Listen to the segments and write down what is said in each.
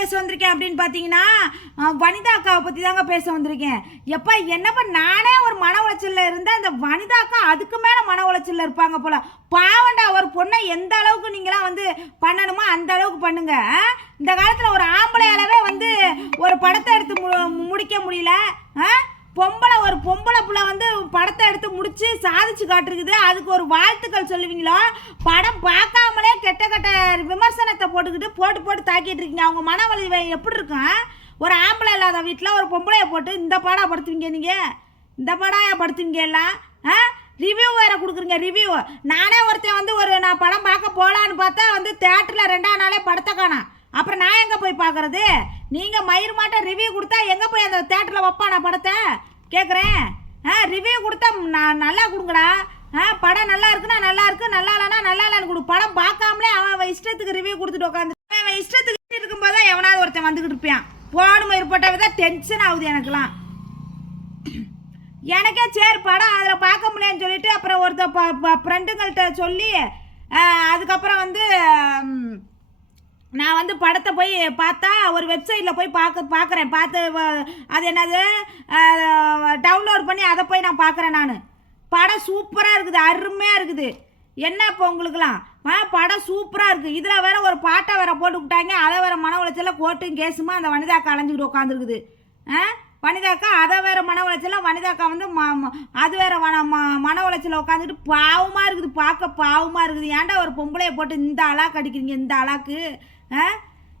பேச வந்திருக்கேன் அப்படின்னு பார்த்தீங்கன்னா வனிதா அக்காவை பற்றி தாங்க பேச வந்திருக்கேன். எப்போ என்னப்பா நானே ஒரு மன உளைச்சலில் இருந்தேன். இந்த வனிதா அக்கா அதுக்கு மேலே மன உளைச்சலில் இருப்பாங்க போல். பாவண்டா ஒரு பொண்ணை எந்த அளவுக்கு நீங்களாம் வந்து பண்ணணுமோ அந்த அளவுக்கு பண்ணுங்க. ஆ? இந்த காலத்தில் ஒரு ஆம்பளையாலவே வந்து ஒரு படத்தை எடுத்து மு- முடிக்க முடியல. ஆ பொம்பளை ஒரு பொம்பளை புள்ள வந்து படத்தை எடுத்து முடிச்சு சாதிச்சு காட்டுருக்குது. அதுக்கு ஒரு வாழ்த்துக்கள் சொல்லுவீங்களோ? படம் பார்க்காமலே கெட்ட கெட்ட விமர்சனத்தை போட்டுக்கிட்டு போட்டு போட்டு தாக்கிட்டு இருக்கீங்க. அவங்க மன எப்படி இருக்கும் ஒரு ஆம்பளை இல்லாத வீட்டில் ஒரு பொம்பளையை போட்டு இந்த பாடம் படுத்துவீங்க நீங்கள் இந்த படம் படுத்துவீங்க எல்லாம் ஆ? ரிவ்யூ வேறு கொடுக்குறீங்க ரிவ்யூ நானே ஒருத்தன் வந்து ஒரு நான் படம் பார்க்க போகலான்னு பார்த்தா வந்து தேட்டரில் ரெண்டாம் நாளே படத்தை காணும் அப்புறம் நான் எங்கே போய் பார்க்கறது? நீங்கள் மயிர் மாட்டம் ரிவ்யூ கொடுத்தா எங்கே போய் அந்த தேட்டரில் வைப்பானா படத்தை? கேட்குறேன் ஆ ரிவ்யூ கொடுத்தா நான் நல்லா கொடுங்கடா. ஆ படம் நல்லா இருக்குன்னா நல்லா இருக்கு நல்லா இல்லைன்னா நல்லா இல்லைன்னு கொடு. படம் பார்க்காமலே அவன் அவன் இஷ்டத்துக்கு ரிவ்யூ கொடுத்துட்டு உட்காந்து அவன் இஷ்டத்துக்கு இருக்கும்போது தான் எவனாவது ஒருத்தன் வந்துக்கிட்டு இருப்பான். போகணும் மயிர் தான் டென்ஷன் ஆகுது எனக்குலாம் எனக்கே சரி படம் அதில் பார்க்க முடியலன்னு சொல்லிட்டு அப்புறம் ஒருத்தர் ஃப்ரெண்டுங்கள்கிட்ட சொல்லி அதுக்கப்புறம் வந்து நான் வந்து படத்தை போய் பார்த்தா ஒரு வெப்சைட்டில் போய் பார்க்க பார்க்குறேன். பார்த்து அது என்னது? டவுன்லோட் பண்ணி அதை போய் நான் பார்க்குறேன் நான். படம் சூப்பராக இருக்குது அருமையாக இருக்குது. என்ன இப்போ உங்களுக்குலாம் ஆ படம் சூப்பராக இருக்குது இதில் வேற ஒரு பாட்டை வேற போட்டு விட்டாங்க அதை வேற மன உளைச்சல கோர்ட்டும் கேஸுமா அந்த வனிதா கலைஞ்சிக்கிட்டு உட்காந்துருக்குது ஆ? வனிதாக்கா அதை வேறு மன உளைச்சலாம் வனிதாக்கா வந்து அது வேறு மன ம- மன உளைச்சல உட்காந்துட்டு பாவமாக இருக்குது பார்க்க பாவமாக இருக்குது. ஏன்டா ஒரு பொம்பளைய போட்டு இந்த அலாக்கு அடிக்கிறீங்க இந்த அலாக்கு ஆ?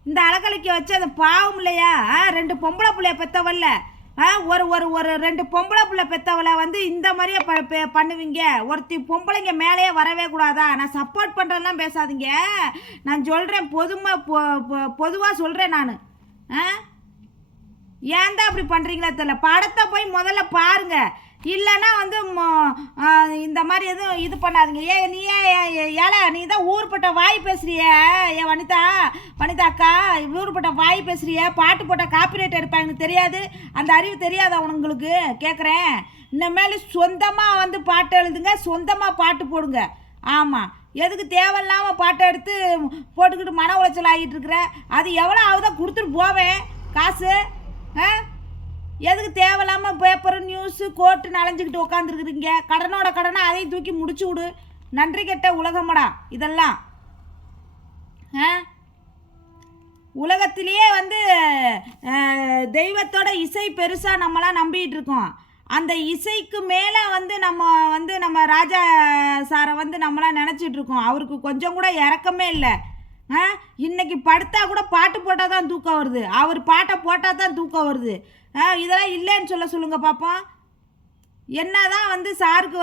இந்த அலக்கழிக்க வச்சு அது பாவம் இல்லையா? ஆ ரெண்டு பொம்பளை பிள்ளைய பெற்றவல்ல ஆ ஒரு ஒரு ஒரு ரெண்டு பொம்பளை பிள்ளை பெத்தவளை வந்து இந்த மாதிரியே ப ப- பண்ணுவீங்க. ஒருத்தி பொம்பளைங்க மேலேயே வரவே கூடாதா? நான் சப்போர்ட் பண்ணுறதெல்லாம் பேசாதீங்க. நான் சொல்கிறேன் பொதுமை பொதுவாக சொல்கிறேன் நான். ஆ? ஏன் தான் அப்படி பண்ணுறீங்களா தெரியல. படத்தை போய் முதல்ல பாருங்க. இல்லைன்னா வந்து இந்த மாதிரி எதுவும் இது பண்ணாதுங்க. ஏ நீ ஏன் ஏல நீ தான் ஊர்பட்ட வாய் பேசுறிய. ஏ வனிதா வனிதா அக்கா ஊர்பட்ட வாய் பேசுறிய. பாட்டு போட்டால் காப்பிரைட் எடுப்பேன் தெரியாது. அந்த அறிவு தெரியாதா உங்களுக்கு கேட்குறேன் இனிமேல் சொந்தமாக வந்து பாட்டு எழுதுங்க. சொந்தமாக பாட்டு போடுங்க. ஆமாம் எதுக்கு தேவையில்லாமல் பாட்டை எடுத்து போட்டுக்கிட்டு மன உளைச்சல் ஆகிட்டு இருக்கிற? அது எவ்வளோ ஆகுதோ கொடுத்துட்டு போவேன். காசு. ஆ? எதுக்கு தேவையில்லாமல் பேப்பர் நியூஸு கோர்ட்டு நனைஞ்சிக்கிட்டு உட்காந்துருக்குதுங்க கடனோட கடனை அதையும் தூக்கி முடிச்சு விடு. நன்றி கெட்ட உலகமடா இதெல்லாம். ஆ? உலகத்திலேயே வந்து தெய்வத்தோட இசை பெருசாக நம்மளாம் நம்பிட்டு இருக்கோம். அந்த இசைக்கு மேலே வந்து நம்ம வந்து நம்ம ராஜா சாரை வந்து நம்மளாம் நினச்சிட்ருக்கோம் அவருக்கு கொஞ்சம் கூட இறக்கமே இல்லை. இன்னைக்கு படுத்தா கூட பாட்டு போட்டால் தான் தூக்கம் வருது. அவர் பாட்டை போட்டால் தான் தூக்கம் வருது. ஆ இதெல்லாம் இல்லைன்னு சொல்ல சொல்லுங்க பாப்போம். என்னதான் வந்து சாருக்கு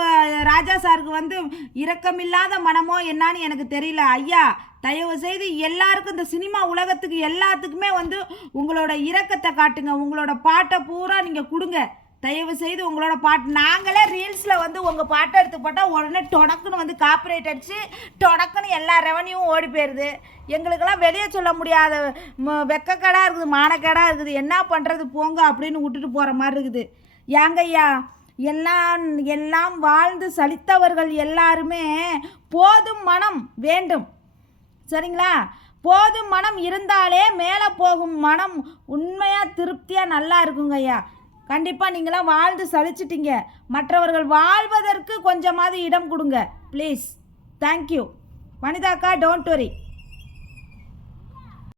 ராஜா சாருக்கு வந்து இரக்கமில்லாத மனமோ என்னன்னு எனக்கு தெரியல. ஐயா தயவு செய்து எல்லாருக்கும் இந்த சினிமா உலகத்துக்கு எல்லாத்துக்குமே வந்து உங்களோட இரக்கத்தை காட்டுங்க. உங்களோட பாட்டை பூரா நீங்கள் கொடுங்க. தயவு செய்து உங்களோட பாட்டு நாங்களே ரீல்ஸில் வந்து உங்கள் பாட்டை எடுத்து போட்டால் உடனே டொடக்குன்னு வந்து காப்பிரைட் அடித்து டொடக்குன்னு எல்லா ரெவன்யூவும் ஓடி போயிடுது எங்களுக்கெல்லாம் வெளியே சொல்ல முடியாத ம- இருக்குது மானக்கடாக இருக்குது. என்ன பண்ணுறது போங்க அப்படின்னு விட்டுட்டு போகிற மாதிரி இருக்குது. ஏங்கய்யா எல்லாம் எல்லாம் வாழ்ந்து சலித்தவர்கள் எல்லாருமே போதும் மனம் வேண்டும். சரிங்களா? போதும் மனம் இருந்தாலே மேலே போகும் மனம். உண்மையாக திருப்தியாக நல்லா இருக்குங்கய்யா கண்டிப்பாக நீங்களாம் வாழ்ந்து சலிச்சிட்டிங்க. மற்றவர்கள் வாழ்வதற்கு கொஞ்சமாவது இடம் கொடுங்க. Please thank you வனிதாக்கா don't worry